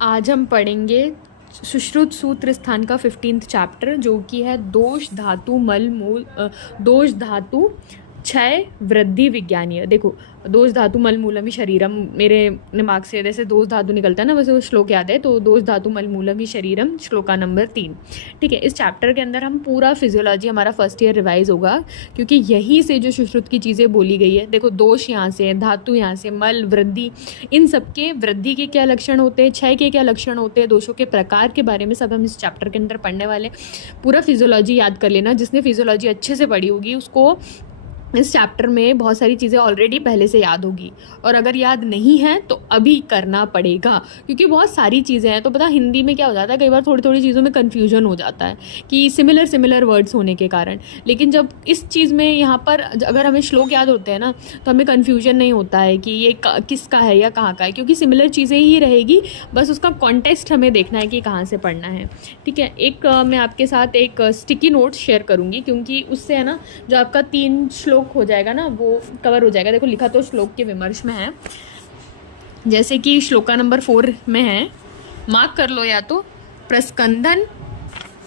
आज हम पढ़ेंगे सुश्रुत सूत्र स्थान का 15th चैप्टर, जो कि है दोष धातु मल मूल दोष धातु क्षय वृद्धि विज्ञानीय। देखो, दोष धातु मल मूलम ही शरीरम, मेरे दिमाग से जैसे दोष धातु निकलता है ना, वैसे वो श्लोक याद है। तो दोष धातु मल मूलम ही शरीरम, श्लोका नंबर 3। ठीक है, इस चैप्टर के अंदर हम पूरा फिजियोलॉजी हमारा फर्स्ट ईयर रिवाइज होगा, क्योंकि यहीं से जो सुश्रुत की चीज़ें बोली गई है। देखो, दोष यहाँ से, धातु यहाँ से, मल, वृद्धि, इन सबके वृद्धि के क्या लक्षण होते हैं, क्षय के क्या लक्षण होते हैं, दोषों के प्रकार के बारे में सब हम इस चैप्टर के अंदर पढ़ने वाले। पूरा फिजियोलॉजी याद कर लेना। जिसने फिजियोलॉजी अच्छे से पढ़ी होगी उसको इस चैप्टर में बहुत सारी चीज़ें ऑलरेडी पहले से याद होगी, और अगर याद नहीं है तो अभी करना पड़ेगा, क्योंकि बहुत सारी चीज़ें हैं। तो पता हिंदी में क्या हो जाता है, कई बार थोड़ी थोड़ी चीज़ों में कन्फ्यूजन हो जाता है कि सिमिलर वर्ड्स होने के कारण। लेकिन जब इस चीज़ में यहाँ पर अगर हमें श्लोक याद होते हैं ना, तो हमें कन्फ्यूजन नहीं होता है कि ये किसका है या कहाँ का है, क्योंकि सिमिलर चीज़ें ही रहेगी, बस उसका कॉन्टेक्स्ट हमें देखना है कि कहाँ से पढ़ना है। ठीक है, एक मैं आपके साथ एक स्टिकी नोट शेयर करूँगी, क्योंकि उससे है ना जो आपका 3 श्लोक हो जाएगा ना, वो कवर हो जाएगा। देखो, लिखा तो श्लोक के विमर्श में है, जैसे कि श्लोका नंबर 4 में है, मार्क कर लो या तो, प्रस्कंदन,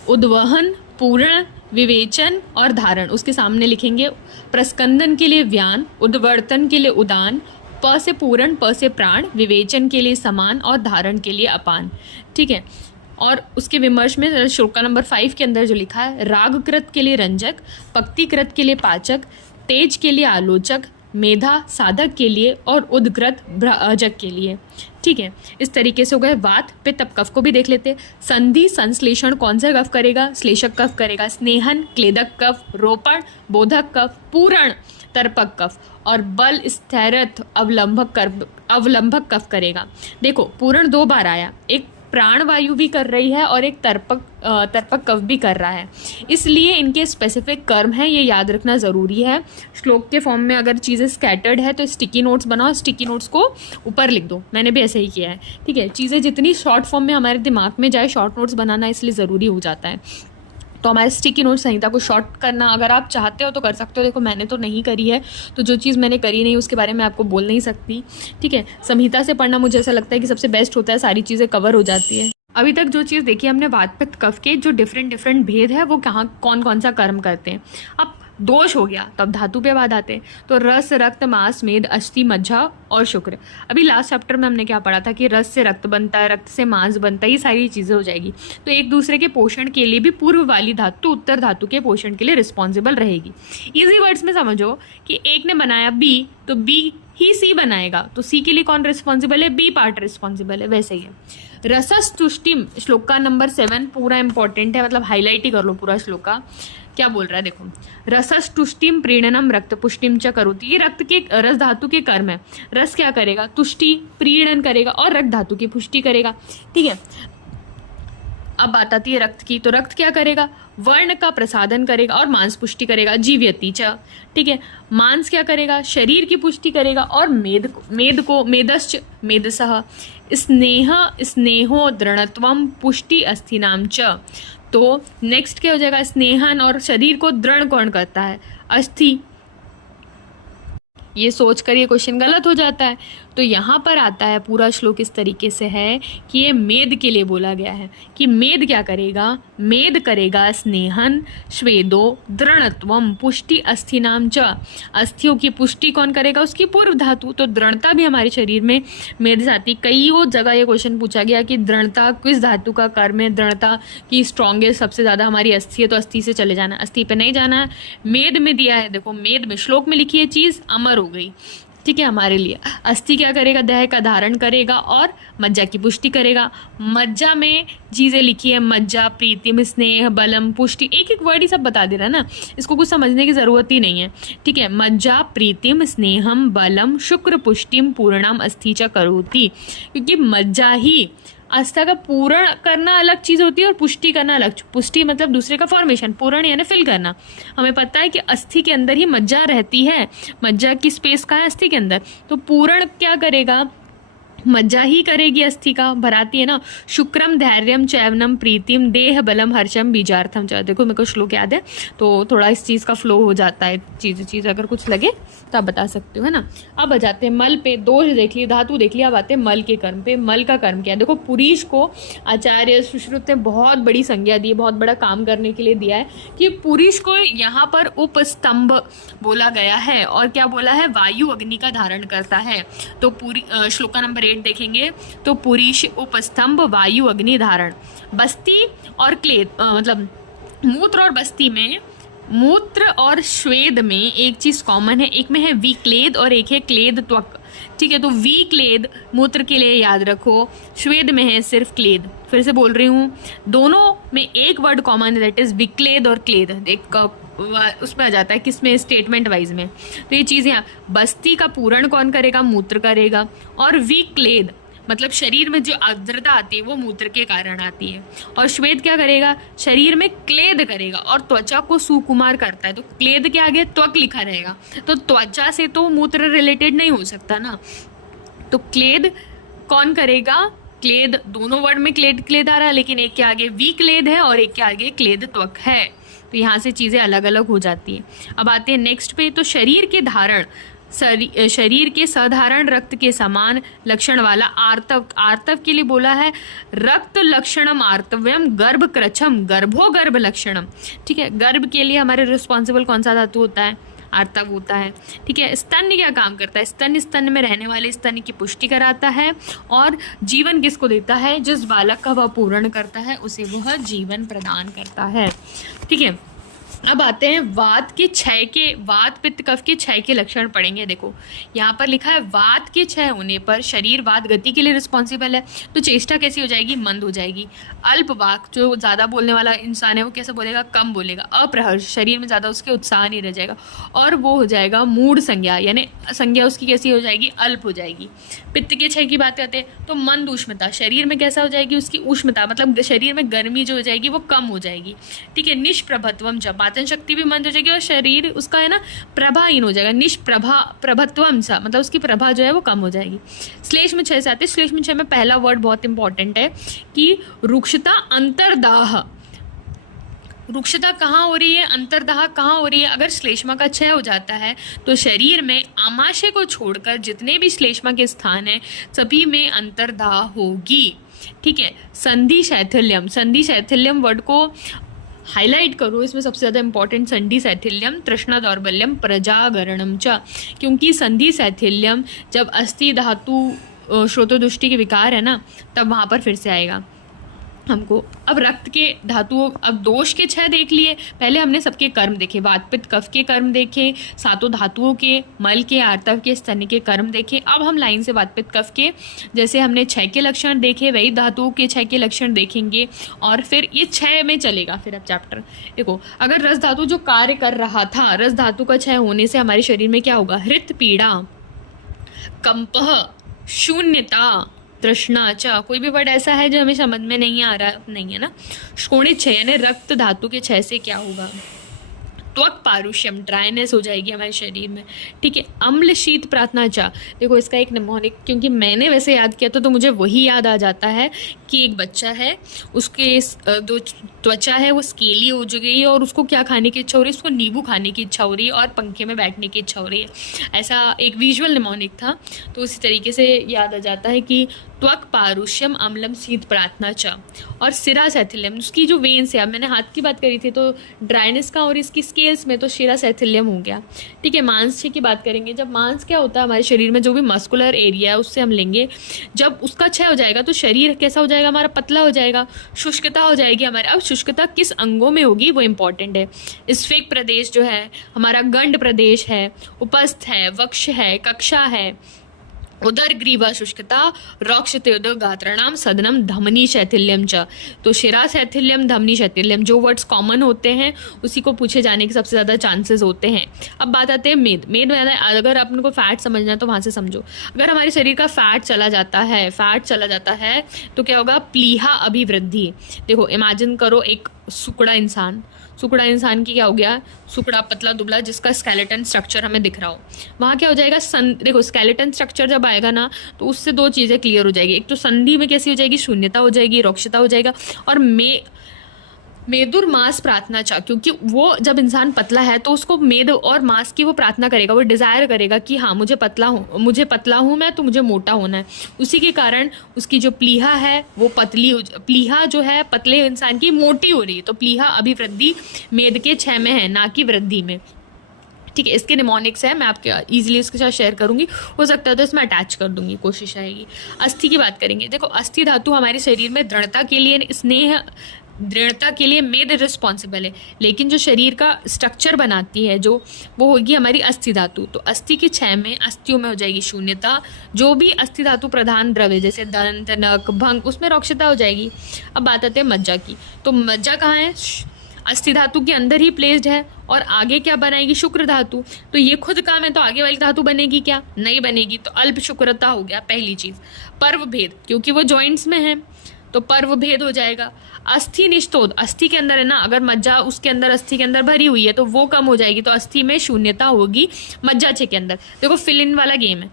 उद्वहन, पूर्ण, विवेचन और धारण। उसके सामने लिखेंगे प्रस्कंदन के लिए व्यान, उद्वर्तन के लिए उदान, प से पूर्ण, प से प्राण, विवेचन के लिए समान और धारण के लिए अपान। ठीक है, और उसके विमर्श में श्लोका नंबर 5 के अंदर जो लिखा है, रागकृत के लिए रंजक, पक्तिकृत के लिए पाचक, तेज के लिए आलोचक, मेधा साधक के लिए और उद्कृत भ्रजक के लिए। ठीक है, इस तरीके से हो गए वात पित्त। अब कफ को भी देख लेते। संधि संश्लेषण कौन सा कफ करेगा, श्लेषक कफ करेगा। स्नेहन क्लेदक कफ, रोपण बोधक कफ, पूरण तर्पक कफ, और बल स्थैरथ अवलंबक कफ करेगा। देखो, पूर्ण 2 बार आया, एक प्राणवायु भी कर रही है और एक तर्पक कफ भी कर रहा है, इसलिए इनके स्पेसिफिक कर्म हैं, ये याद रखना ज़रूरी है। श्लोक के फॉर्म में अगर चीज़ें स्कैटर्ड है तो स्टिकी नोट्स बनाओ, स्टिकी नोट्स को ऊपर लिख दो। मैंने भी ऐसे ही किया है। ठीक है, चीज़ें जितनी शॉर्ट फॉर्म में हमारे दिमाग में जाए, शॉर्ट नोट्स बनाना इसलिए ज़रूरी हो जाता है। तो हमारे स्टिकी नोट संहिता को शॉर्ट करना अगर आप चाहते हो तो कर सकते हो। देखो, मैंने तो नहीं करी है, तो जो चीज़ मैंने करी नहीं उसके बारे में आपको बोल नहीं सकती। ठीक है, संहिता से पढ़ना मुझे ऐसा लगता है कि सबसे बेस्ट होता है, सारी चीज़ें कवर हो जाती है। अभी तक जो चीज़ देखी हमने, वात पित्त कफ के जो डिफरेंट भेद है, वो कहाँ कौन सा कर्म करते हैं। अब दोष हो गया, तब धातु पे बाद आते हैं। तो रस, रक्त, मांस, मेद, अस्थि, मज्जा और शुक्र। अभी लास्ट चैप्टर में हमने क्या पढ़ा था कि रस से रक्त बनता है, रक्त से मांस बनता है, ये सारी चीज़ें हो जाएगी। तो एक दूसरे के पोषण के लिए भी पूर्व वाली धातु उत्तर धातु के पोषण के लिए रिस्पॉन्सिबल रहेगी। इजी वर्ड्स में समझो कि एक ने बनाया बी, तो बी ही सी बनाएगा, तो सी के लिए कौन रिस्पॉन्सिबल है, बी पार्ट रिस्पॉन्सिबल है। वैसे ही है रसस्तुष्टिम, श्लोका नंबर 7 पूरा इंपॉर्टेंट है, मतलब हाईलाइट ही कर लो पूरा श्लोका। क्या बोल रहा है देखो, रसस्तुष्टिम प्रीणनम रक्त पुष्टिम च करोति। ये रक्त के रस धातु के कर्म है। रस क्या करेगा, तुष्टि प्रीणन करेगा, और रक्त धातु की पुष्टि करेगा। ठीक है, अब बात आती है रक्त की, तो रक्त क्या करेगा, वर्ण का प्रसादन करेगा और मांस पुष्टि करेगा, जीव्यति च। ठीक है, मांस क्या करेगा, शरीर की पुष्टि करेगा, और मेदश्च मेदसः, स्नेह स्नेहो दृढ़त्वम पुष्टि अस्थिनाम च। तो नेक्स्ट क्या हो जाएगा, स्नेहन और शरीर को दृढ़ कौन करता है, अस्थि। ये सोचकर ये क्वेश्चन गलत हो जाता है। तो यहाँ पर आता है पूरा श्लोक इस तरीके से है कि ये मेद के लिए बोला गया है कि मेद क्या करेगा, मेद करेगा स्नेहन श्वेदो दृढ़त्वम पुष्टि अस्थिनाम च। अस्थियों की पुष्टि कौन करेगा, उसकी पूर्व धातु। तो दृढ़ता भी हमारे शरीर में मेद से आती। कई जगह ये क्वेश्चन पूछा गया कि दृढ़ता किस धातु का कर्म है, दृढ़ता की स्ट्रॉन्गेस्ट सबसे ज़्यादा हमारी अस्थि है, तो अस्थि से चले जाना, अस्थि पे नहीं जाना है। मेद में दिया है, देखो मेद में श्लोक में लिखी है चीज़ अमर हो गई। ठीक है, हमारे लिए अस्थि क्या करेगा, देह का धारण करेगा और मज्जा की पुष्टि करेगा। मज्जा में चीज़ें लिखी है, मज्जा, प्रीतिम, स्नेह, बलम, पुष्टि, एक एक वर्ड ही सब बता दे रहा है ना, इसको कुछ समझने की ज़रूरत ही नहीं है। ठीक है, मज्जा, प्रीतिम, स्नेहम, बलम, शुक्र, पुष्टिम, पूर्णम, अस्थि च करोति। क्योंकि मज्जा ही आस्था का पूर्ण करना अलग चीज़ होती है और पुष्टि करना अलग। पुष्टि मतलब दूसरे का फॉर्मेशन, पूर्ण यानी फिल करना। हमें पता है कि अस्थि के अंदर ही मज्जा रहती है, मज्जा की स्पेस कहाँ है, अस्थि के अंदर। तो पूर्ण क्या करेगा, मज्जा ही करेगी अस्थि का, भराती है ना। शुक्रम धैर्यम चैवनम प्रीतिम देह बलम हर्षम बीजार्थम च। देखो मेरे को श्लोक याद है तो थोड़ा इस चीज़ का फ्लो हो जाता है, चीज़ अगर कुछ लगे तो आप बता सकते हो, है ना। अब आ जाते हैं मल पे, दोष देख लिया, धातु देख लिया, अब आते हैं मल के कर्म पे। मल का कर्म क्या है? देखो पुरीश को आचार्य सुश्रुत ने बहुत बड़ी संज्ञा दी है, बहुत बड़ा काम करने के लिए दिया है कि पुरीश को यहाँ पर उपस्तंभ बोला गया है। और क्या बोला है? वायु अग्नि का धारण करता है। तो पूरी श्लोका नंबर 8 देखेंगे तो पुरीश उपस्तंभ वायु अग्नि धारण। बस्ती और क्लेद मतलब मूत्र और बस्ती में, मूत्र और श्वेद में एक चीज कॉमन है, एक में है विक्लेद और एक है क्लेद त्वक। ठीक है, तो विक्लेद मूत्र के लिए याद रखो, श्वेद में है सिर्फ क्लेद। फिर से बोल रही हूँ, दोनों में एक वर्ड कॉमन है, दैट इज विक्लेद और क्लेद। एक उसमें आ जाता है किसमें? स्टेटमेंट वाइज में। तो ये चीज़ यहाँ, बस्ती का पूरण कौन करेगा? मूत्र करेगा। और विक्लेद मतलब शरीर में जो आर्द्रता आती है वो मूत्र के कारण आती है। और श्वेत क्या करेगा? शरीर में क्लेद करेगा और त्वचा को सुकुमार करता है। तो क्लेद के आगे त्वक लिखा रहेगा, तो त्वचा से तो मूत्र रिलेटेड नहीं हो सकता ना। तो क्लेद कौन करेगा? क्लेद, दोनों वर्ड में क्लेद आ रहा है, लेकिन एक के आगे विक्लेद है और एक के आगे क्लेद त्वक है। तो यहाँ से चीज़ें अलग अलग हो जाती हैं। अब आते हैं नेक्स्ट पे, तो शरीर के धारण, शरीर के साधारण रक्त के समान लक्षण वाला आर्तव। आर्तव के लिए बोला है रक्त लक्षणम आर्तव्यम गर्भ क्रचम गर्भो गर्भ लक्षणम। ठीक है, गर्भ के लिए हमारे रिस्पॉन्सिबल कौन सा धातु होता है? आर्तव होता है। ठीक है, स्तन क्या काम करता है? स्तन में रहने वाले स्तन की पुष्टि कराता है और जीवन किसको देता है? जिस बालक का वह पूर्ण करता है उसे वह जीवन प्रदान करता है। ठीक है, अब आते हैं वात के क्षय के, वात पित्त कफ के क्षय के लक्षण पढ़ेंगे। देखो यहाँ पर लिखा है वात के क्षय होने पर शरीर वात गति के लिए रिस्पॉन्सिबल है, तो चेष्टा कैसी हो जाएगी? मंद हो जाएगी। अल्प वाक, जो ज़्यादा बोलने वाला इंसान है वो कैसे बोलेगा? कम बोलेगा। अप्रहर्ष, शरीर में ज़्यादा उसके उत्साह नहीं रह जाएगा। और वो हो जाएगा मूढ़ संज्ञा, यानी संज्ञा उसकी कैसी हो जाएगी? अल्प हो जाएगी। पित्त के क्षय की बात करते हैं तो मंद उष्णता, शरीर में कैसा हो जाएगी? उसकी उष्णता मतलब शरीर में गर्मी जो हो जाएगी वो कम हो जाएगी। ठीक है, निष्प्रभत्वम, जब पाचन शक्ति भी मंद हो जाएगी और शरीर उसका है ना प्रभाहीन हो जाएगा। प्रभत्वम सा मतलब उसकी प्रभा जो है वो कम हो जाएगी। श्लेष में 6 से आते हैं। श्लेष में 6 में पहला वर्ड बहुत इंपॉर्टेंट है कि रुक्षता अंतर्दाह। रुक्षता कहाँ हो रही है? अंतर्दाह कहाँ हो रही है? अगर श्लेष्मा का क्षय हो जाता है तो शरीर में आमाशय को छोड़कर जितने भी श्लेष्मा के स्थान है सभी में अंतर्दाह होगी। ठीक है, संधि शैथिल्यम, संधि शैथिल्यम वर्ड को हाईलाइट करो, इसमें सबसे ज़्यादा इंपॉर्टेंट संधि शैथिल्यम तृष्णा दौर्बल्यम प्रजागरणम च। क्योंकि संधि शैथिल्यम जब अस्थि धातु श्रोतोदुष्टि के विकार है ना, तब वहाँ पर फिर से आएगा हमको। अब रक्त के धातुओं, अब दोष के 6 देख लिए, पहले हमने सबके कर्म देखे, वात पित्त कफ के कर्म देखे, सातों धातुओं के, मल के, आर्तव के, स्तन के कर्म देखे। अब हम लाइन से वात पित्त कफ के, जैसे हमने 6 के लक्षण देखे वही धातुओं के 6 के लक्षण देखेंगे और फिर ये 6 में चलेगा। फिर अब चैप्टर देखो, अगर रस धातु जो कार्य कर रहा था, रस धातु का क्षय होने से हमारे शरीर में क्या होगा? हृत पीड़ा, कंपह, शून्यता, तृष्णा। अच्छा, कोई भी वर्ड ऐसा है जो हमें समझ में नहीं आ रहा नहीं है ना? शोणित क्षय यानी रक्त धातु के क्षय से क्या होगा? त्वक पारुष्यम, ड्राइनेस हो जाएगी हमारे शरीर में। ठीक है, अम्ल शीत प्रार्थना चा। देखो इसका एक निमोनिक, क्योंकि मैंने वैसे याद किया तो मुझे वही याद आ जाता है कि एक बच्चा है, उसके जो त्वचा है वो स्केली हो गई है और उसको क्या खाने की इच्छा हो रही है? उसको नींबू खाने की इच्छा हो रही है और पंखे में बैठने की इच्छा हो रही है। ऐसा एक विजुअल निमोनिक था, तो उसी तरीके से याद आ जाता है कि त्वक पारुष्यम अम्लम शीत प्रार्थना चा। और सिरा शैथिल्यम, उसकी जो वेन्स है, अब मैंने हाथ की बात करी थी तो ड्राइनेस का, और इसकी स्केल्स में तो शिरा शैथिल्यम हो गया। ठीक है, मांस की बात करेंगे। जब मांस क्या होता है हमारे शरीर में, जो भी मस्कुलर एरिया है उससे हम लेंगे, जब उसका क्षय हो जाएगा तो शरीर कैसा हो जाएगा? हमारा पतला हो जाएगा, शुष्कता हो जाएगी हमारे। अब शुष्कता किस अंगों में होगी वो इंपॉर्टेंट है। स्फेक प्रदेश जो है हमारा, गंड प्रदेश है, उपस्थ है, वक्ष है, कक्षा है, उदर ग्रीवा शुष्कता, रौक्षते उदर गात्रणाम सदनम धमनी शैथिल्यम च। तो शिरा शैथिल्यम, धमनी शैथिल्यम जो वर्ड्स कॉमन होते हैं उसी को पूछे जाने के सबसे ज़्यादा चांसेस होते हैं। अब बात आते हैं मेद। मेद में अगर आपने को फैट समझना है तो वहाँ से समझो। अगर हमारे शरीर का फैट चला जाता है तो क्या होगा? प्लीहा अभिवृद्धि। देखो इमेजिन करो, एक सुकड़ा इंसान, सुकड़ा इंसान की क्या हो गया, सुकड़ा पतला दुबला जिसका स्केलेटन स्ट्रक्चर हमें दिख रहा हो, वहाँ क्या हो जाएगा देखो स्केलेटन स्ट्रक्चर जब आएगा ना तो उससे दो चीज़ें क्लियर हो जाएगी। एक तो संधि में कैसी हो जाएगी, शून्यता हो जाएगी, रोक्षता हो जाएगा। और मेदुर मांस प्रार्थना चाह, क्योंकि वो जब इंसान पतला है तो उसको मेद और मांस की वो प्रार्थना करेगा, वो डिज़ायर करेगा कि हाँ मुझे पतला हूँ मैं, तो मुझे मोटा होना है। उसी के कारण उसकी जो प्लीहा है वो प्लीहा जो है पतले इंसान की मोटी हो रही है। तो प्लीहा अभिवृद्धि मेद के 6 में है, ना कि वृद्धि में। ठीक है, इसके निमोनिक्स है, मैं आपके ईजिली इसके साथ शेयर करूंगी, हो सकता है तो इसमें अटैच कर दूंगी, कोशिश आएगी। अस्थि की बात करेंगे। देखो अस्थि धातु हमारे शरीर में दृढ़ता के लिए मेद रिस्पॉन्सिबल है, लेकिन जो शरीर का स्ट्रक्चर बनाती है जो, वो होगी हमारी अस्थि धातु। तो अस्थि के 6 में, अस्थियों में हो जाएगी शून्यता। जो भी अस्थि धातु प्रधान द्रव्य जैसे दंत, नख, भंग, उसमें रोक्षता हो जाएगी। अब बात आती है मज्जा की। तो मज्जा कहाँ है, अस्थि धातु के अंदर ही प्लेस्ड है। और आगे क्या बनाएगी, शुक्र धातु। तो ये खुद काम है, तो आगे वाली धातु बनेगी क्या, नहीं बनेगी। तो अल्प शुक्रता हो गया पहली चीज। पर्व भेद, क्योंकि वो जॉइंट्स में है तो पर्व भेद हो जाएगा। अस्थि निस्तोद, अस्थि के अंदर है ना, अगर मज्जा उसके अंदर अस्थि के अंदर भरी हुई है तो वो कम हो जाएगी, तो अस्थि में शून्यता होगी मज्जाचे के अंदर। देखो फिल इन वाला गेम है,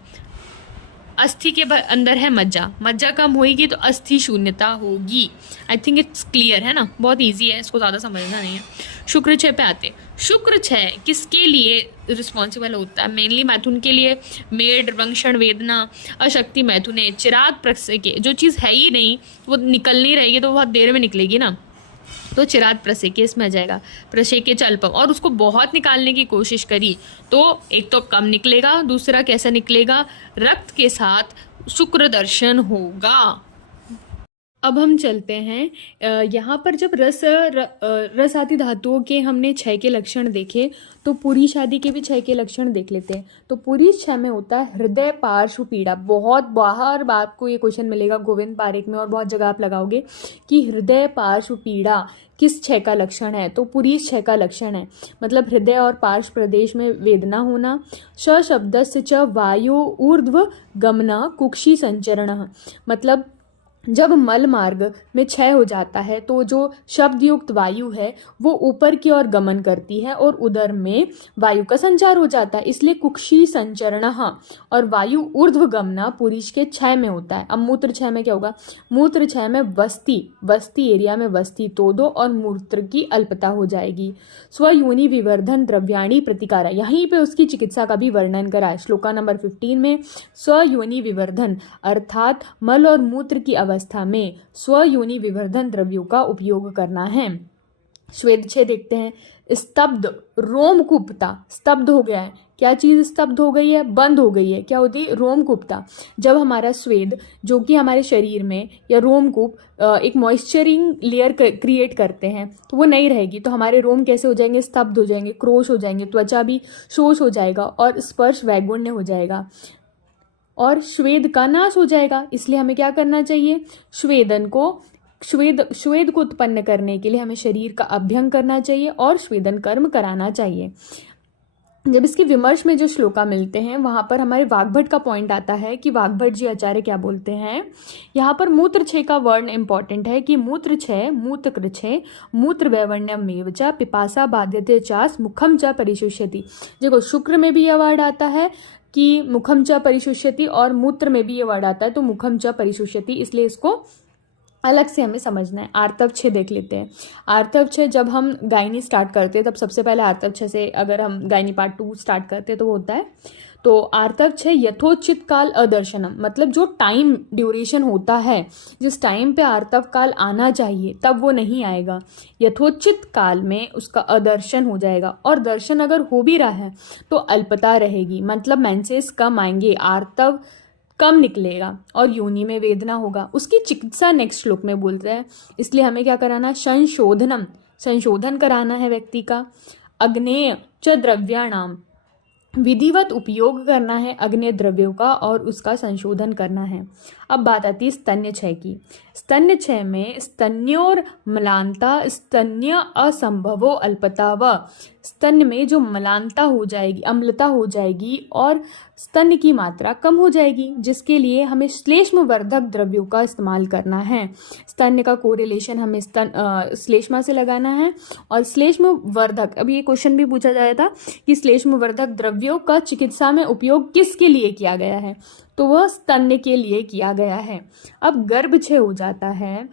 अस्थि के अंदर है मज्जा कम होगी तो अस्थि शून्यता होगी। आई थिंक इट्स क्लियर है ना, बहुत इजी है, इसको ज़्यादा समझना नहीं है। शुक्र 6 पे आते। शुक्र 6 किसके लिए रिस्पॉन्सिबल होता है, मेनली मैथुन के लिए। मेड, रंक्षण, वेदना, अशक्ति मैथुने, चिराग प्रस्य के, जो चीज़ है ही नहीं वो निकल नहीं रहेगी तो बहुत देर में निकलेगी ना, तो चिराग प्रसेके इसमें आ जाएगा। प्रसेके चल्पम, और उसको बहुत निकालने की कोशिश करी तो एक तो कम निकलेगा, दूसरा कैसा निकलेगा, रक्त के साथ शुक्र दर्शन होगा। अब हम चलते हैं यहाँ पर जब रस आदि धातुओं के हमने 6 के लक्षण देखे, तो पूरी शादी के भी 6 के लक्षण देख लेते हैं। तो पूरी 6 में होता है हृदय पार्श्व पीड़ा। बहुत बाहर बात को ये क्वेश्चन मिलेगा गोविंद पारेख में, और बहुत जगह आप लगाओगे कि हृदय पार्श्व पीड़ा किस 6 का लक्षण है, तो पूरी 6 का लक्षण है। मतलब हृदय और पार्श्व प्रदेश में वेदना होना। श शब्दस्य च वायु ऊर्ध्व गमना कुक्षी संचरण, मतलब जब मल मार्ग में क्षय हो जाता है तो जो शब्द युक्त वायु है वो ऊपर की ओर गमन करती है और उदर में वायु का संचार हो जाता है, इसलिए कुक्षी संचरण। और वायु ऊर्ध्व गमना पुरुष के 6 में होता है। अब मूत्र 6 में क्या होगा, मूत्र 6 में वस्ती एरिया में वस्ती तोदो और मूत्र की अल्पता हो जाएगी। स्वयोनि विवर्धन द्रव्याणी प्रतिकारा, यहीं पे उसकी चिकित्सा का भी वर्णन करा है श्लोका नंबर 15 में। स्वयोनि विवर्धन अर्थात मल और मूत्र की अवस्था में स्वयोनि विवर्धन द्रव्यों का उपयोग करना है। श्वेत 6 देखते हैं। स्तब्ध, रोमकूपता, स्तब्ध हो गया है, क्या चीज स्तब्ध हो गई है, बंद हो गई है, क्या होती है, रोमकूपता। जब हमारा स्वेद जो कि हमारे शरीर में या रोमकूप एक मॉइस्चरिंग लेयर क्रिएट करते हैं तो वो नहीं रहेगी, तो हमारे रोम कैसे हो जाएंगे, स्तब्ध हो जाएंगे, क्रोश हो जाएंगे, त्वचा भी शोष हो जाएगा और स्पर्श वैगुण्य हो जाएगा और श्वेद का नाश हो जाएगा। इसलिए हमें क्या करना चाहिए, श्वेद को उत्पन्न करने के लिए हमें शरीर का अभ्यंग करना चाहिए और श्वेदन कर्म कराना चाहिए। जब इसके विमर्श में जो श्लोका मिलते हैं वहां पर हमारे वाग्भट का पॉइंट आता है कि वाग्भट जी आचार्य क्या बोलते हैं, यहाँ पर मूत्र 6 का वर्ण इंपॉर्टेंट है कि मूत्र 6 मूत्र 6 मूत्र वैवर्ण्यमेव च पिपासा बाध्यते चास मुखम च परिशुष्यति। देखो शुक्र में भी यह वर्ड आता है कि मुखम च परिशुष्यति और मूत्र में भी ये वर्ड आता है तो मुखम च परिशुष्यति, इसलिए इसको अलग से हमें समझना है। आर्तव 6 देख लेते हैं। आर्तव 6 जब हम गायनी स्टार्ट करते हैं तब सबसे पहले आर्तव 6 से अगर हम गायनी पार्ट 2 स्टार्ट करते हैं तो वो होता है, तो आर्तव 6 यथोचित काल अदर्शनम, मतलब जो टाइम ड्यूरेशन होता है, जिस टाइम पे आर्तव काल आना चाहिए तब वो नहीं आएगा, यथोचित काल में उसका अदर्शन हो जाएगा। और दर्शन अगर हो भी रहा है तो अल्पता रहेगी, मतलब मेंसेस कम आएंगे, आर्तव कम निकलेगा और योनि में वेदना होगा। उसकी चिकित्सा नेक्स्ट श्लोक में बोलते हैं, इसलिए हमें क्या कराना, संशोधन कराना है व्यक्ति का। अग्नेय च द्रव्याणाम, विधिवत उपयोग करना है अग्नेय द्रव्यों का और उसका संशोधन करना है। अब बात आती है स्तन्य क्षय की। स्तन्य क्षय में स्तन्योर म्लानता स्तन्य असंभवो अल्पता व, स्तन्य में जो म्लानता हो जाएगी, अम्लता हो जाएगी और स्तन्य की मात्रा कम हो जाएगी, जिसके लिए हमें श्लेष्म वर्धक द्रव्यों का इस्तेमाल करना है। स्तन्य का कोरिलेशन हमें श्लेष्मा से लगाना है। और श्लेष्म वर्धक, अभी ये क्वेश्चन भी पूछा जाया था कि श्लेष्म वर्धक द्रव्यों का चिकित्सा में उपयोग किसके लिए किया गया है, तो वह स्तन्य के लिए किया गया है। अब गर्भक्षय हो जाता है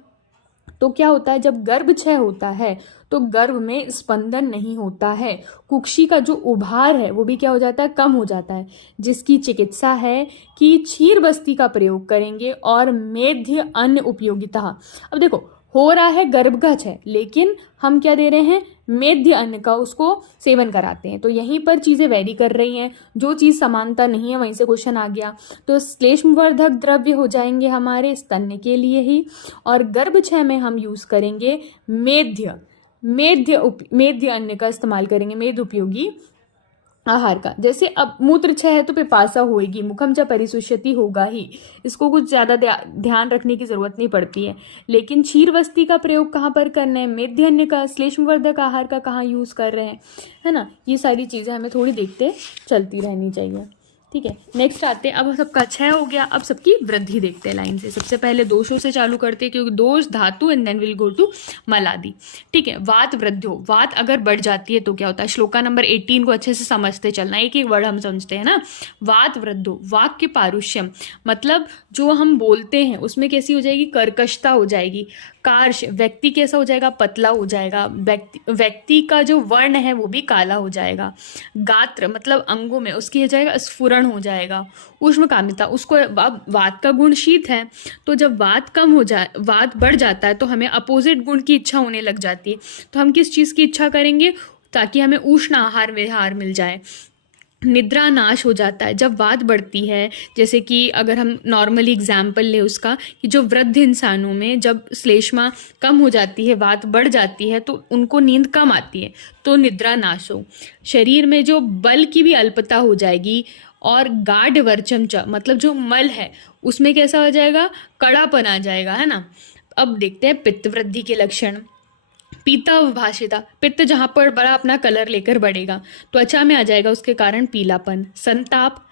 तो क्या होता है, जब गर्भक्षय होता है तो गर्भ में स्पंदन नहीं होता है, कुक्षी का जो उभार है वो भी क्या हो जाता है, कम हो जाता है, जिसकी चिकित्सा है कि क्षीर बस्ती का प्रयोग करेंगे और मेध्य अन्न उपयोगिता। अब देखो हो रहा है गर्भ का क्षय, लेकिन हम क्या दे रहे हैं, मेध्य अन्न का उसको सेवन कराते हैं। तो यहीं पर चीज़ें वेरी कर रही हैं, जो चीज़ समानता नहीं है वहीं से क्वेश्चन आ गया। तो श्लेष्मवर्धक द्रव्य हो जाएंगे हमारे स्तन्य के लिए ही, और गर्भक्षय में हम यूज़ करेंगे मेध्य अन्न का इस्तेमाल करेंगे, मेध उपयोगी आहार का। जैसे अब मूत्र क्षय है तो पिपासा होगी, मुखम च परिशुष्यति होगा ही, इसको कुछ ज़्यादा ध्यान रखने की ज़रूरत नहीं पड़ती है। लेकिन क्षीरवस्ती का प्रयोग कहाँ पर करना है, मेध्यन्य का, श्लेष्मवर्धक आहार का कहाँ यूज़ कर रहे हैं, है ना। ये सारी चीज़ें हमें थोड़ी देखते चलती रहनी चाहिए। ठीक है, नेक्स्ट आते हैं, अब सबका क्षय हो गया, अब सबकी वृद्धि देखते हैं लाइन से। सबसे पहले दोषों से चालू करते हैं, क्योंकि दोष धातु and then will go to मलादि। ठीक है, वात वृद्धि, वात अगर बढ़ जाती है तो क्या होता है, श्लोका नंबर 18 को अच्छे से समझते चलना, एक एक वर्ड हम समझते हैं ना। वात वृद्धो, वाक्य पारुष्यम, मतलब जो हम बोलते हैं उसमें कैसी हो जाएगी, कर्कशता हो जाएगी। कार्श, व्यक्ति कैसा हो जाएगा, पतला हो जाएगा, व्यक्ति का जो वर्ण है वो भी काला हो जाएगा। गात्र मतलब अंगों में उसकी हो जाएगा स्फुरण हो जाएगा। ऊष्मकामिता, उसको अब वात का गुण शीत है, तो जब वात कम हो जाए, वात बढ़ जाता है तो हमें अपोजिट गुण की इच्छा होने लग जाती है। तो हम किस चीज़ की इच्छा करेंगे, ताकि हमें उष्ण आहार विहार मिल जाए। निद्रा नाश हो जाता है जब वात बढ़ती है। जैसे कि अगर हम नॉर्मली एग्जाम्पल लें उसका, कि जो वृद्ध इंसानों में जब श्लेष्मा कम हो जाती है, वात बढ़ जाती है, तो उनको नींद कम आती है, तो निद्रा नाश हो। शरीर में जो बल की भी अल्पता हो जाएगी। और गाढ़ वर्चम च, मतलब जो मल है उसमें कैसा हो जाएगा, कड़ापन आ जाएगा, है ना। अब देखते हैं पित्त वृद्धि के लक्षण। पीता भाषिता, पित्त जहाँ पर बड़ा अपना कलर लेकर बढ़ेगा, त्वचा में आ जाएगा उसके कारण पीलापन। संताप,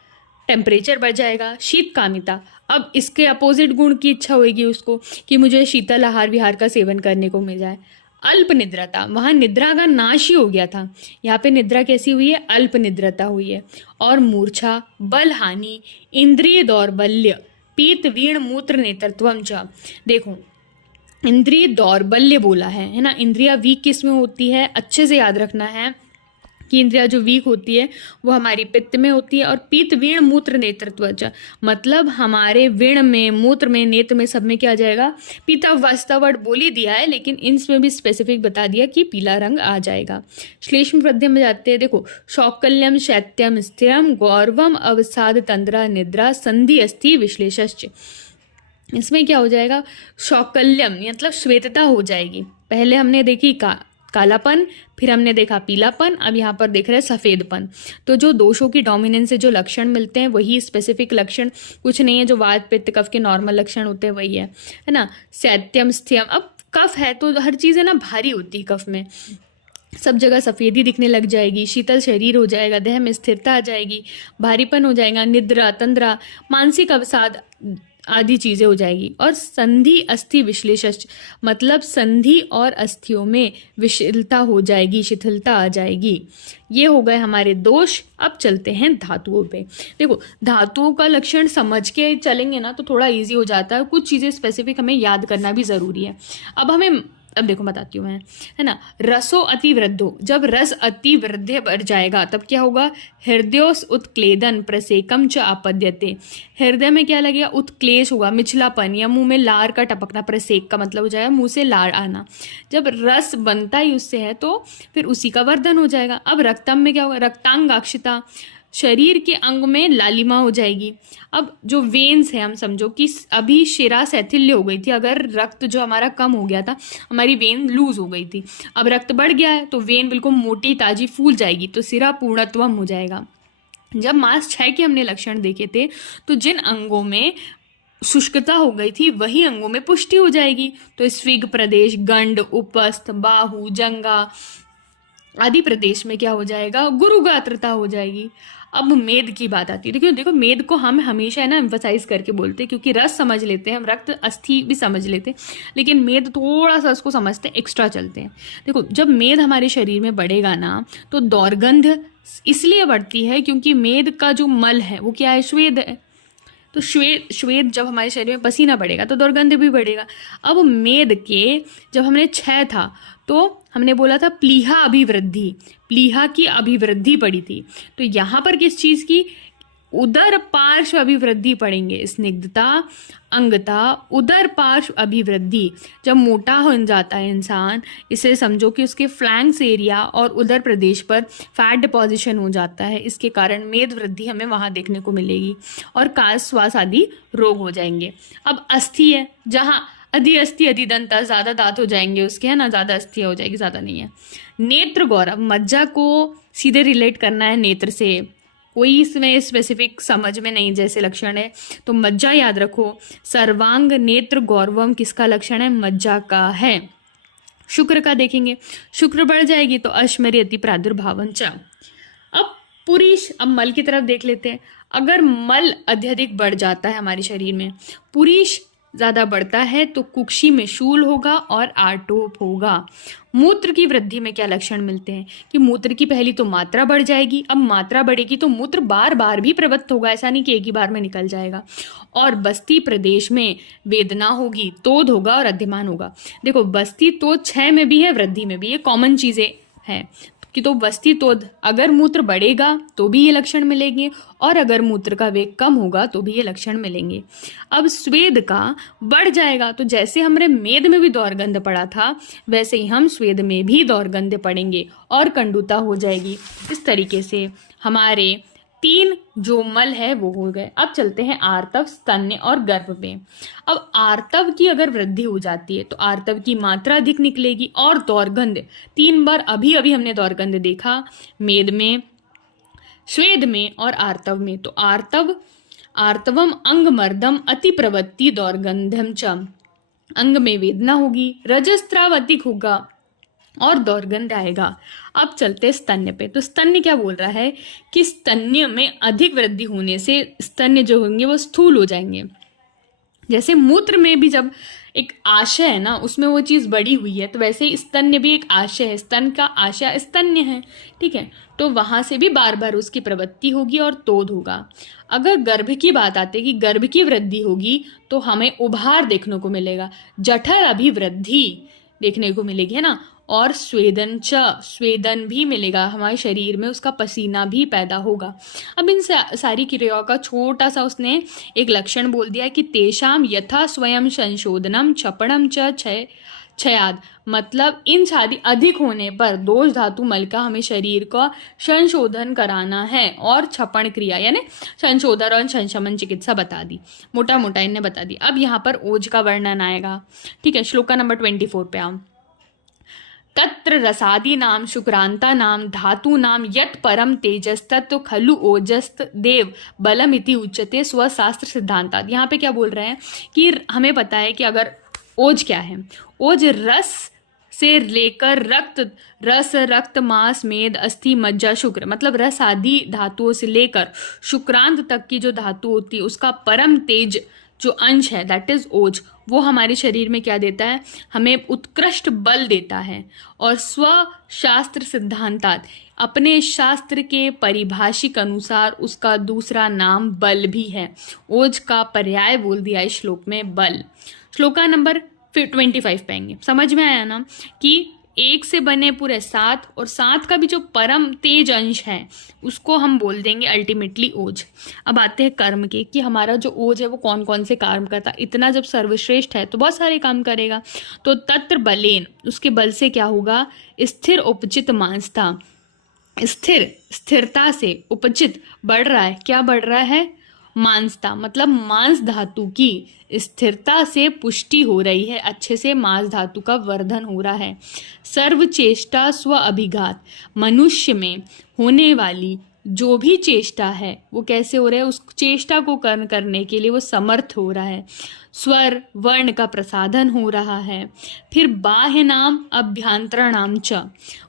टेम्परेचर बढ़ जाएगा। शीतकामिता, अब इसके अपोजिट गुण की इच्छा होगी उसको कि मुझे शीतल आहार विहार का सेवन करने को मिल जाए। अल्प निद्रता, वहाँ निद्रा का नाश ही हो गया था, यहाँ पे निद्रा कैसी हुई है, अल्प निद्रता हुई है। और मूर्छा, बल हानि, इंद्रिय दौर्बल्य, पीत वीण मूत्र नेतृत्वम च। देखो इंद्रिय दौर्बल्य बोला है ना। इंद्रिया वीक किस में होती है, अच्छे से याद रखना है कि इंद्रिया जो वीक होती है वो हमारी पित्त में होती है। और पीत वीण मूत्र नेतृत्व, मतलब हमारे वीण में, मूत्र में, नेत्र में, सब में क्या आ जाएगा, पीता वास्तव वर्ड बोल ही दिया है, लेकिन इसमें भी स्पेसिफिक बता दिया कि पीला रंग आ जाएगा। श्लेष्म वृद्धि में जाते हैं, देखो शौकल्यम शैत्यम स्थिरम गौरवम अवसाद तंद्रा निद्रा संधि अस्थि विश्लेषश्च। इसमें क्या हो जाएगा, शौकल्यम मतलब श्वेतता हो जाएगी। पहले हमने देखी कालापन, फिर हमने देखा पीलापन, अब यहाँ पर देख रहे हैं सफ़ेदपन। तो जो दोषों की डोमिनेंस से जो लक्षण मिलते हैं वही स्पेसिफिक लक्षण, कुछ नहीं है जो वात पित्त कफ के नॉर्मल लक्षण होते हैं वही है ना। शैत्यम स्थियम, अब कफ है तो हर चीज़ है ना भारी होती है, कफ में सब जगह सफ़ेदी दिखने लग जाएगी, शीतल शरीर हो जाएगा, देह में स्थिरता आ जाएगी, भारीपन हो जाएगा, निद्रा तंद्रा, मानसिक अवसाद आदि चीज़ें हो जाएगी। और संधि अस्थि विश्लेषण, मतलब संधि और अस्थियों में विशिलता हो जाएगी, शिथिलता आ जाएगी। ये हो गए हमारे दोष। अब चलते हैं धातुओं पे। देखो धातुओं का लक्षण समझ के चलेंगे ना तो थोड़ा इजी हो जाता है, कुछ चीज़ें स्पेसिफिक हमें याद करना भी ज़रूरी है। अब देखो बताती हूँ मैं, है ना। रसो अति वृद्धो, जब रस अति वृद्धि बढ़ जाएगा तब क्या होगा, हृदयोस उत्क्लेदन प्रसेकम च आपद्यते। हृदय में क्या लगेगा, उत्क्लेश होगा, मिछलापन या मुंह में लार का टपकना। प्रसेक का मतलब हो जाएगा मुंह से लार आना। जब रस बनता ही उससे है तो फिर उसी का वर्धन हो जाएगा। अब रक्तम में क्या होगा, रक्तांगाक्षिता, शरीर के अंग में लालिमा हो जाएगी। अब जो वेन्स है, हम समझो कि अभी शिरा शैथिल्य हो गई थी, अगर रक्त जो हमारा कम हो गया था, हमारी वेन लूज हो गई थी, अब रक्त बढ़ गया है तो वेन बिल्कुल मोटी ताजी फूल जाएगी, तो सिरा पूर्णत्वम हो जाएगा। जब मास क्षय के हमने लक्षण देखे थे तो जिन अंगों में शुष्कता हो गई थी वही अंगों में पुष्टि हो जाएगी। तो स्विग प्रदेश, गंड, उपस्थ, बाहु, जंगा आदि प्रदेश में क्या हो जाएगा, गुरुगात्रता हो जाएगी। अब मेद की बात आती है। देखो देखो मेद को हम हमेशा है ना एम्फसाइज करके बोलते हैं, क्योंकि रस समझ लेते हैं हम, रक्त अस्थि भी समझ लेते हैं, लेकिन मेद थोड़ा सा उसको समझते हैं, एक्स्ट्रा चलते हैं। देखो जब मेद हमारे शरीर में बढ़ेगा ना तो दौर्गंध इसलिए बढ़ती है क्योंकि मेद का जो मल है वो क्या है, श्वेद है। तो श्वेत श्वेत जब हमारे शरीर में पसीना बढ़ेगा तो दुर्गंध भी बढ़ेगा। अब मेद के जब हमने 6 था तो हमने बोला था प्लीहा अभिवृद्धि, प्लीहा की अभिवृद्धि पड़ी थी। तो यहाँ पर किस चीज़ की, उदर पार्श्व अभिवृद्धि पढ़ेंगे, स्निग्धता, अंगता, उदर पार्श्व अभिवृद्धि। जब मोटा हो जाता है इंसान, इसे समझो कि उसके फ्लैंक्स एरिया और उदर प्रदेश पर फैट डिपोजिशन हो जाता है, इसके कारण मेद वृद्धि हमें वहाँ देखने को मिलेगी और कास श्वास आदि रोग हो जाएंगे। अब अस्थि है, जहाँ अधि अस्थि अधि दंता, ज़्यादा दांत हो जाएंगे उसके, है ना, ज़्यादा अस्थि हो जाएगी, ज़्यादा नहीं है। नेत्र गौरव, मज्जा को सीधे रिलेट करना है नेत्र से, कोई इसमें स्पेसिफिक समझ में नहीं जैसे लक्षण है, तो मज्जा याद रखो। सर्वांग नेत्र गौरवम किसका लक्षण है, मज्जा का है। शुक्र का देखेंगे, शुक्र बढ़ जाएगी तो अश्मरी अति प्रादुर्भावन च। अब पुरीश, अब मल की तरफ देख लेते हैं। अगर मल अत्यधिक बढ़ जाता है हमारे शरीर में, पुरीश ज़्यादा बढ़ता है तो कुक्षी में शूल होगा और आटोप होगा। मूत्र की वृद्धि में क्या लक्षण मिलते हैं कि मूत्र की पहली तो मात्रा बढ़ जाएगी, अब मात्रा बढ़ेगी तो मूत्र बार बार भी प्रवृत्त होगा, ऐसा नहीं कि एक ही बार में निकल जाएगा। और बस्ती प्रदेश में वेदना होगी, तोद होगा और अध्यमान होगा। देखो बस्ती तो 6 में भी है, वृद्धि में भी, ये कॉमन चीज़ें हैं कि तो बस्ती तोद, अगर मूत्र बढ़ेगा तो भी ये लक्षण मिलेंगे और अगर मूत्र का वेग कम होगा तो भी ये लक्षण मिलेंगे। अब स्वेद का बढ़ जाएगा तो जैसे हमने मेद में भी दौर्गंध पड़ा था वैसे ही हम स्वेद में भी दौर्गंध पड़ेंगे और कंडुता हो जाएगी। इस तरीके से हमारे 3 जो मल है वो हो गए। अब चलते हैं आर्तव, स्तन्य और गर्भ में। अब आर्तव की अगर वृद्धि हो जाती है तो आर्तव की मात्रा अधिक निकलेगी और दौर्गंध 3 बार अभी हमने दौर्गंध देखा, मेद में, स्वेद में और आर्तव में। तो आर्तवम अंग मर्दम अति प्रवृत्ति दौर्गंधम च, अंग में वेदना होगी, रजस्त्राव अधिक होगा और दौर्गंध आएगा। अब चलते स्तन्य पे। तो स्तन्य क्या बोल रहा है कि स्तन्य में अधिक वृद्धि होने से स्तन्य जो होंगे वो स्थूल हो जाएंगे। जैसे मूत्र में भी जब एक आशय है ना, उसमें वो चीज़ बड़ी हुई है, तो वैसे ही स्तन्य भी एक आशय है, स्तन का आशय स्तन्य है, ठीक है। तो वहाँ से भी बार बार उसकी प्रवृत्ति होगी और तोद होगा। अगर गर्भ की बात आती है कि गर्भ की वृद्धि होगी तो हमें उभार देखने को मिलेगा, जठर अभिवृद्धि देखने को मिलेगी, है ना। और स्वेदन भी मिलेगा, हमारे शरीर में उसका पसीना भी पैदा होगा। अब इन सारी क्रियाओं का छोटा सा उसने एक लक्षण बोल दिया कि तेषाम यथा स्वयं संशोधनम छपणम च क्षयाद, मतलब इन शादी अधिक होने पर दोष धातु मल का हमें शरीर का संशोधन कराना है और छपण क्रिया यानी संशोधन और संशमन चिकित्सा बता दी, मोटा मोटा इनने बता दी। अब यहाँ पर ओज का वर्णन आएगा, ठीक है। श्लोका नंबर 24 पे आओ। तत्र रसादी नाम शुक्रांता नाम धातु नाम यत परम तेजस्तत्व खलु ओजस्त देव बलम इति उच्यते स्वशास्त्र सिद्धांतात्। यहाँ पे क्या बोल रहे हैं कि हमें पता है कि अगर ओज क्या है, ओज रस से लेकर रस रक्त मांस मेद अस्थि मज्जा शुक्र, मतलब रस आदि धातुओं से लेकर शुक्रांत तक की जो धातु होती है उसका परम तेज जो अंश है दैट इज ओज, वो हमारे शरीर में क्या देता है, हमें उत्कृष्ट बल देता है। और स्वशास्त्र सिद्धांतात्, अपने शास्त्र के परिभाषिक अनुसार उसका दूसरा नाम बल भी है। ओज का पर्याय बोल दिया इस श्लोक में बल। श्लोका नंबर 25 पे आएंगे। समझ में आया ना कि 1 से बने पूरे 7 और 7 का भी जो परम तेज अंश है उसको हम बोल देंगे अल्टीमेटली ओज। अब आते हैं कर्म के कि हमारा जो ओज है वो कौन कौन से काम करता है। इतना जब सर्वश्रेष्ठ है तो बहुत सारे काम करेगा। तो तत्र बलेन, उसके बल से क्या होगा, स्थिर उपचित मांसता, स्थिरता से उपचित बढ़ रहा है, क्या बढ़ रहा है, मांसता, मतलब मांस धातु की स्थिरता से पुष्टि हो रही है, अच्छे से मांस धातु का वर्धन हो रहा है। सर्वचेष्टा स्व अभिघात, मनुष्य में होने वाली जो भी चेष्टा है वो कैसे हो रहा है, उस चेष्टा को करने के लिए वो समर्थ हो रहा है। स्वर वर्ण का प्रसाधन हो रहा है। फिर बाह्य नाम अभ्यंतर नाम च,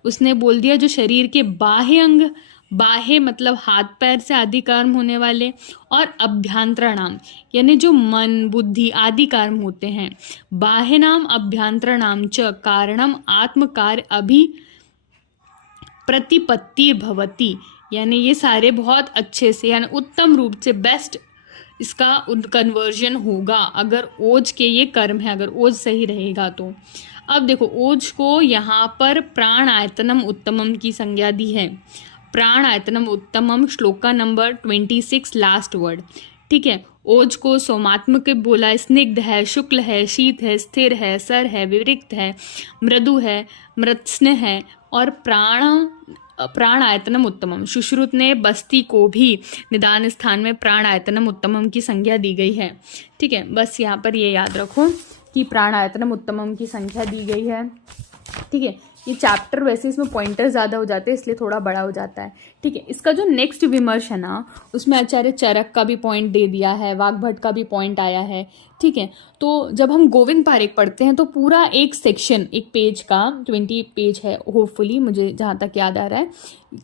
उसने बोल दिया जो शरीर के बाह्य अंग, बाह्य मतलब हाथ पैर से आदि कर्म होने वाले, और अभ्यंतर नाम यानी जो मन बुद्धि आदि कर्म होते हैं। बाह्य नाम अभ्यंतर नाम च कारणम आत्म कार्य अभि प्रतिपत्ति भवति, यानी ये सारे बहुत अच्छे से यानी उत्तम रूप से बेस्ट इसका कन्वर्जन होगा अगर ओज के ये कर्म है, अगर ओज सही रहेगा तो। अब देखो ओज को यहाँ पर प्राण आयतनम उत्तमम की संज्ञा दी है। प्राण आयतनम उत्तमम श्लोका नंबर 26 लास्ट वर्ड, ठीक है। ओज को सोमात्मक बोला, स्निग्ध है, शुक्ल है, शीत है, स्थिर है, सर है, विवृक्त है, मृदु है, मृत्स्न है, और प्राण आयतनम उत्तमम। सुश्रुत ने बस्ती को भी निदान स्थान में प्राण आयतनम उत्तमम की संज्ञा दी गई है, ठीक है। बस यहाँ पर ये याद रखो कि प्राण आयतनम उत्तमम की संख्या दी गई है, ठीक है। ये चैप्टर वैसे इसमें पॉइंटर ज़्यादा हो जाते हैं इसलिए थोड़ा बड़ा हो जाता है, ठीक है। इसका जो नेक्स्ट विमर्श है ना, उसमें आचार्य चरक का भी पॉइंट दे दिया है, वाग्भट का भी पॉइंट आया है, ठीक है। तो जब हम गोविंद पारेख पढ़ते हैं तो पूरा एक सेक्शन, एक पेज का 20 पेज है होपफुली, मुझे जहाँ तक याद आ रहा है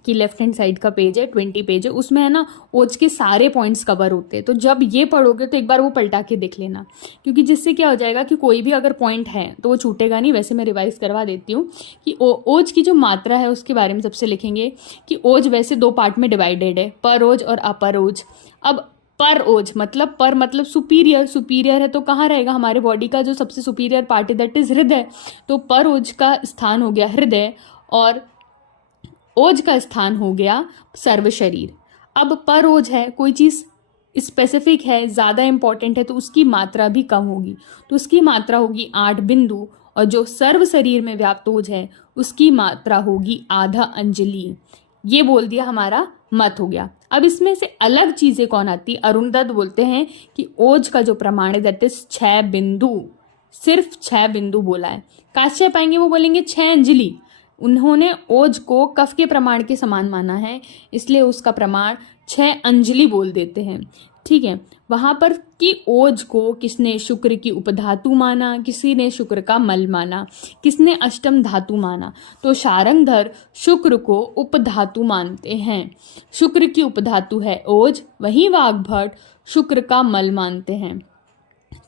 कि लेफ्ट हैंड साइड का पेज है, 20 पेज है, उसमें है ना ओज के सारे पॉइंट्स कवर होते हैं। तो जब ये पढ़ोगे तो एक बार वो पलटा के देख लेना, क्योंकि जिससे क्या हो जाएगा कि कोई भी अगर पॉइंट है तो वो छूटेगा नहीं। वैसे मैं रिवाइज करवा देती हूँ कि ओज की जो मात्रा है उसके बारे में सबसे लिखेंगे कि ओज वैसे 2 पार्ट में डिवाइडेड है, पर ओज और अपर ओज। अब पर ओज मतलब पर मतलब सुपीरियर, सुपीरियर है तो कहाँ रहेगा, हमारे बॉडी का जो सबसे सुपीरियर पार्ट है दैट इज हृदय, तो पर ओज का स्थान हो गया हृदय और ओज का स्थान हो गया सर्व शरीर। अब पर ओज है, कोई चीज़ स्पेसिफिक है, ज़्यादा इंपॉर्टेंट है तो उसकी मात्रा भी कम होगी, तो उसकी मात्रा होगी 8 बिंदु, और जो सर्व शरीर में व्याप्त ओज है उसकी मात्रा होगी आधा अंजलि। ये बोल दिया, हमारा मत हो गया। अब इसमें से अलग चीज़ें कौन आती, अरुण दत्त बोलते हैं कि ओज का जो प्रमाण है दैट इज 6 बिंदु, सिर्फ 6 बिंदु बोला है। काश्यप पाएंगे वो बोलेंगे 6 अंजलि। उन्होंने ओज को कफ के प्रमाण के समान माना है, इसलिए उसका प्रमाण 6 अंजलि बोल देते हैं, ठीक है। वहां पर कि ओज को किसने शुक्र की उपधातु माना, किसी ने शुक्र का मल माना, किसने अष्टम धातु माना, तो शारंगधर शुक्र को उपधातु मानते हैं। शुक्र की उपधातु है ओज, वहीं वाग्भट शुक्र का मल मानते हैं,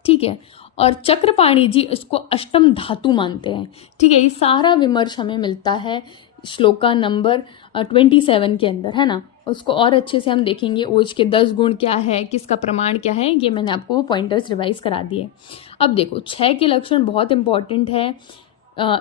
ठीक है। और चक्रपाणी जी इसको अष्टम धातु मानते हैं, ठीक है। ये सारा विमर्श हमें मिलता है श्लोका नंबर 27 के अंदर, है ना। उसको और अच्छे से हम देखेंगे, ओज के 10 गुण क्या है, किसका प्रमाण क्या है, ये मैंने आपको पॉइंटर्स रिवाइज करा दिए। अब देखो 6 के लक्षण बहुत इंपॉर्टेंट है।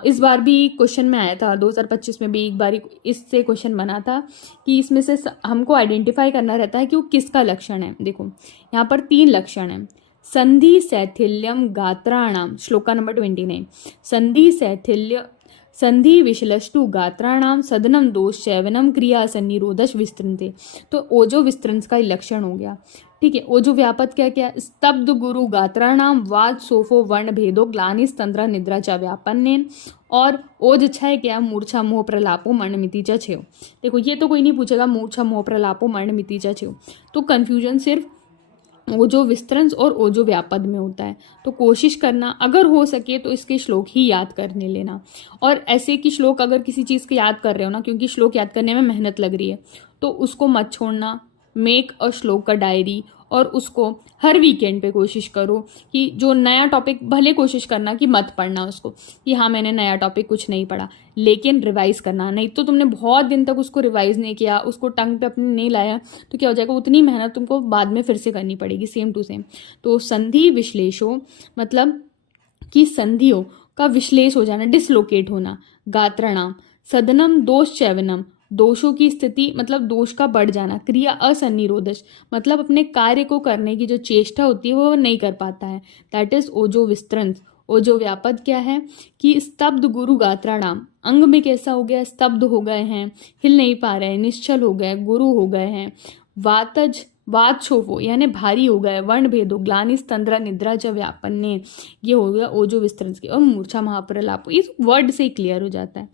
इस बार भी क्वेश्चन में आया था, 2025 में भी एक बार इससे क्वेश्चन बना था कि इसमें से हमको आइडेंटिफाई करना रहता है कि वो किसका लक्षण है। देखो यहाँ पर 3 लक्षण है। संधि शैथिल्यम गात्राणाम, श्लोका नंबर 29, संधि शैथिल्य संधि विश्लष्टु गात्राणाम सदनम दोष चैवनम क्रिया सन्निरोधश विस्तृंते, तो ओजो विस्तृंस का लक्षण हो गया, ठीक है। ओजो व्यापत क्या क्या, स्तब्ध गुरु गात्राणाम वाद सोफो वर्ण भेदो ग्लानिस तंत्र निद्रा च व्यापन्नेन, और ओज 6 क्या, मूर्छा मोह प्रलापो मर्ण मिति च छेव। देखो ये तो कोई नहीं पूछेगा मूर्छा मोह प्रलापो मर्ण मिति च छेव, तो कन्फ्यूजन सिर्फ ओजो विस्तृंस और ओजो व्यापद में होता है। तो कोशिश करना अगर हो सके तो इसके श्लोक ही याद करने लेना, और ऐसे कि श्लोक अगर किसी चीज़ को याद कर रहे हो ना, क्योंकि श्लोक याद करने में मेहनत लग रही है, तो उसको मत छोड़ना। मेक अ श्लोक का डायरी, और उसको हर वीकेंड पे कोशिश करो कि जो नया टॉपिक, भले कोशिश करना कि मत पढ़ना उसको कि हाँ मैंने नया टॉपिक कुछ नहीं पढ़ा, लेकिन रिवाइज करना। नहीं तो तुमने बहुत दिन तक उसको रिवाइज नहीं किया, उसको टंग पे अपने नहीं लाया, तो क्या हो जाएगा, उतनी मेहनत तुमको बाद में फिर से करनी पड़ेगी, सेम टू सेम। तो संधि विश्लेषो मतलब कि संधियों का विश्लेष हो जाना, डिसलोकेट होना। गात्रणाम सदनम दोष चैवनम, दोषों की स्थिति मतलब दोष का बढ़ जाना। क्रिया असन्निरोधश मतलब अपने कार्य को करने की जो चेष्टा होती है वो नहीं कर पाता है, दैट इज ओजो विस्तृंस। ओजो व्यापद क्या है कि स्तब्ध गुरु गात्राणाम, अंग में कैसा हो गया, स्तब्ध हो गए हैं, हिल नहीं पा रहे हैं, निश्चल हो गए, गुरु हो गए हैं। वातज वातशोफो यानी भारी हो गए, वर्ण भेदो, ग्लानिस तंद्रा निद्रा च व्यापन्ने, ये हो गया ओजो विस्तृत के, और मूर्छा महाप्रलाप, इस वर्ड से ही क्लियर हो जाता है।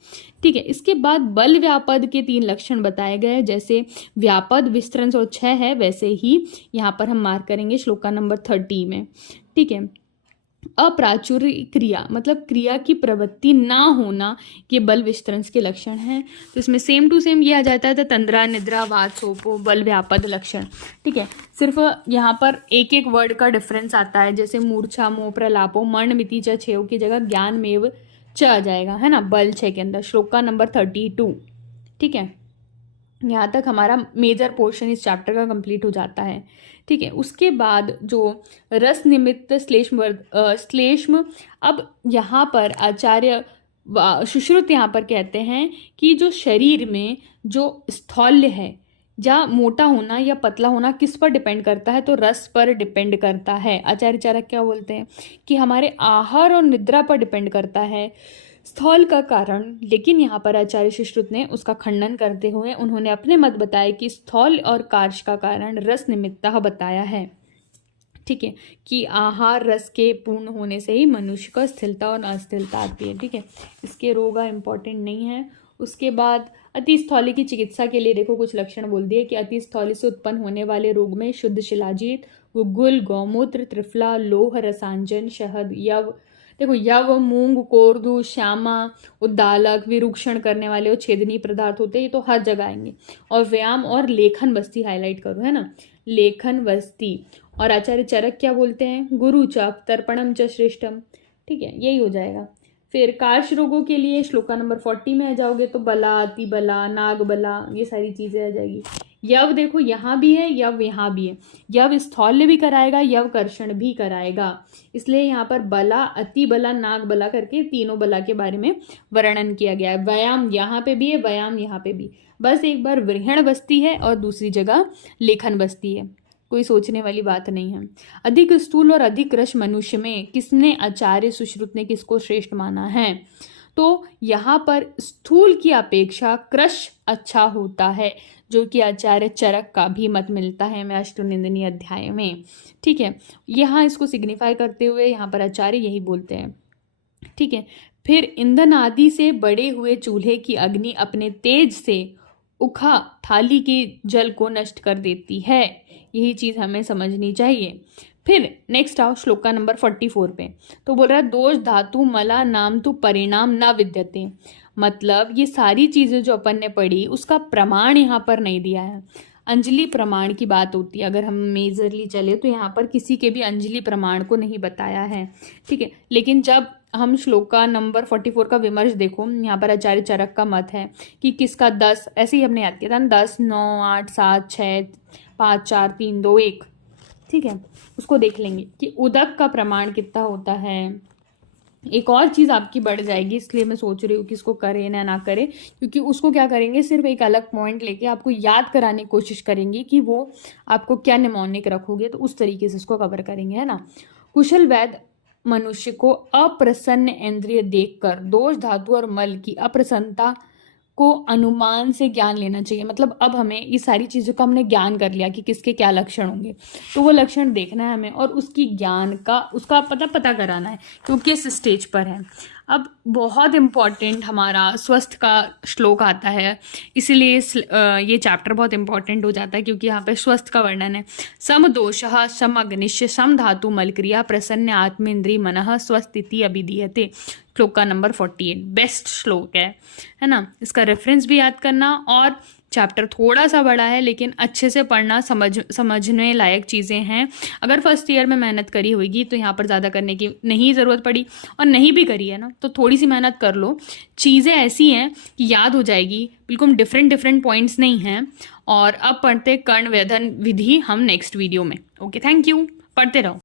ठीक है, इसके बाद बल व्यापद के 3 लक्षण बताए गए, जैसे व्यापद विस्तृत और 6 है वैसे ही यहाँ पर हम मार्क करेंगे श्लोका नंबर 30 में। ठीक है, अप्राचुर्य क्रिया मतलब क्रिया की प्रवृत्ति ना होना, ये बल विस्तृत के लक्षण हैं। तो इसमें सेम टू सेम ये आ जाता है, तो तंद्रा निद्रा वात सोपो बल व्यापद लक्षण। ठीक है, सिर्फ यहाँ पर एक एक वर्ड का डिफरेंस आता है, जैसे मूर्छा मोह प्रलापो मर्ण मिति च छेव की जगह ज्ञान मेव च आ जाएगा, है ना, बल 6 के अंदर, श्लोका नंबर 32। ठीक है, यहाँ तक हमारा मेजर पोर्शन इस चैप्टर का कंप्लीट हो जाता है। ठीक है, उसके बाद जो रस निमित्त श्लेष्म, अब यहाँ पर आचार्य सुश्रुत यहाँ पर कहते हैं कि जो शरीर में जो स्थौल्य है या मोटा होना या पतला होना किस पर डिपेंड करता है, तो रस पर डिपेंड करता है। आचार्य चारक क्या बोलते हैं कि हमारे आहार और निद्रा पर डिपेंड करता है स्थौल का कारण, लेकिन यहाँ पर आचार्य सुश्रुत ने उसका खंडन करते हुए उन्होंने अपने मत बताए कि स्थौल और कार्श का कारण रस निमित्तः बताया है। ठीक है, कि आहार रस के पूर्ण होने से ही मनुष्य को स्थिरता और अस्थिरता आती है। ठीक है, इसके रोगा इंपॉर्टेंट नहीं है। उसके बाद अतिस्थौली की चिकित्सा के लिए देखो कुछ लक्षण बोल दिए कि अतिस्थौली से उत्पन्न होने वाले रोग में शुद्ध शिलाजीत, गुग्गुल, गौमूत्र, त्रिफला, लोह, रसांजन, शहद, यव, देखो यव, मूंग, कोरदू, श्यामा, उद्दालक, विरूक्षण करने वाले और छेदनीय पदार्थ होते हैं, ये तो हर जगह आएंगे। और व्यायाम और लेखन वस्ती हाईलाइट करो, है ना, लेखन वस्ती। और आचार्य चरक क्या बोलते हैं, गुरु चक तर्पणम च श्रेष्ठम। ठीक है, यही हो जाएगा। फिर कार्श रोगों के लिए श्लोका नंबर 40 में आ जाओगे तो बला, अति बला, नाग बला, ये सारी चीज़ें आ जाएगी। यव देखो यहाँ भी है, यव यहाँ भी है, यव स्थौल्य भी कराएगा, यव कर्षण भी कराएगा, इसलिए यहाँ पर बला, अति बला, नाग बला करके तीनों बला के बारे में वर्णन किया गया है। व्यायाम यहाँ पे भी है, व्यायाम यहाँ पे भी, बस एक बार वृहण बस्ती है और दूसरी जगह लेखन बस्ती है, कोई सोचने वाली बात नहीं है। अधिक स्थूल और अधिक कृश मनुष्य में किसने, आचार्य सुश्रुत ने किसको श्रेष्ठ माना है, तो यहाँ पर स्थूल की अपेक्षा कृश अच्छा होता है, जो कि आचार्य चरक का भी मत मिलता है में अष्टनिंदनीय अध्याय में। ठीक है, यहाँ इसको सिग्निफाई करते हुए यहाँ पर आचार्य यही बोलते हैं। ठीक है, फिर ईंधन आदि से बड़े हुए चूल्हे की अग्नि अपने तेज से उखा थाली के जल को नष्ट कर देती है, यही चीज़ हमें समझनी चाहिए। फिर नेक्स्ट आओ श्लोका नंबर 44 पे, तो बोल रहा है दोष धातु मला नाम तो परिणाम न विद्यते, मतलब ये सारी चीज़ें जो अपन ने पढ़ी उसका प्रमाण यहाँ पर नहीं दिया है। अंजलि प्रमाण की बात होती है, अगर हम मेजरली चले तो यहाँ पर किसी के भी अंजलि प्रमाण को नहीं बताया है। ठीक है, लेकिन जब हम श्लोका नंबर 44 का विमर्श देखो, यहाँ पर आचार्य चरक का मत है कि किसका 10, ऐसे ही हमने याद किया था, 10, 9, 8, 7, 6, 5, 4, 3, 2, 1। ठीक है, उसको देख लेंगे कि उदक का प्रमाण कितना होता है। एक और चीज़ आपकी बढ़ जाएगी, इसलिए मैं सोच रही हूँ कि इसको करें ना करें, क्योंकि उसको क्या करेंगे, सिर्फ एक अलग पॉइंट लेके आपको याद कराने की कोशिश करेंगे कि वो आपको क्या निमोनिक रखोगे, तो उस तरीके से इसको कवर करेंगे, है ना। कुशल वैद्य मनुष्य को अप्रसन्न इंद्रिय देखकर दोष धातु और मल की अप्रसन्नता को अनुमान से ज्ञान लेना चाहिए। मतलब अब हमें ये सारी चीज़ों का हमने ज्ञान कर लिया कि किसके क्या लक्षण होंगे, तो वो लक्षण देखना है हमें और उसकी ज्ञान का उसका पता कराना है क्योंकि इस स्टेज पर है। अब बहुत इम्पॉर्टेंट हमारा स्वस्थ का श्लोक आता है, इसीलिए ये चैप्टर बहुत इम्पॉर्टेंट हो जाता है क्योंकि यहाँ पे स्वस्थ का वर्णन है। सम दोषः सम अग्निश्य सम धातु मलक्रिया प्रसन्न आत्मेन्द्रिय मनः स्वस्थिति अभिधीयते, श्लोक का नंबर 48 बेस्ट श्लोक है ना। इसका रेफरेंस भी याद करना, और चैप्टर थोड़ा सा बड़ा है लेकिन अच्छे से पढ़ना, समझने लायक चीज़ें हैं। अगर फर्स्ट ईयर में मेहनत करी होगी तो यहाँ पर ज़्यादा करने की नहीं ज़रूरत पड़ी, और नहीं भी करी है ना तो थोड़ी सी मेहनत कर लो, चीज़ें ऐसी हैं कि याद हो जाएगी, बिल्कुल डिफरेंट पॉइंट्स नहीं हैं। और अब पढ़ते कर्ण वेधन विधि हम नेक्स्ट वीडियो में। ओके, थैंक यू, पढ़ते रहो।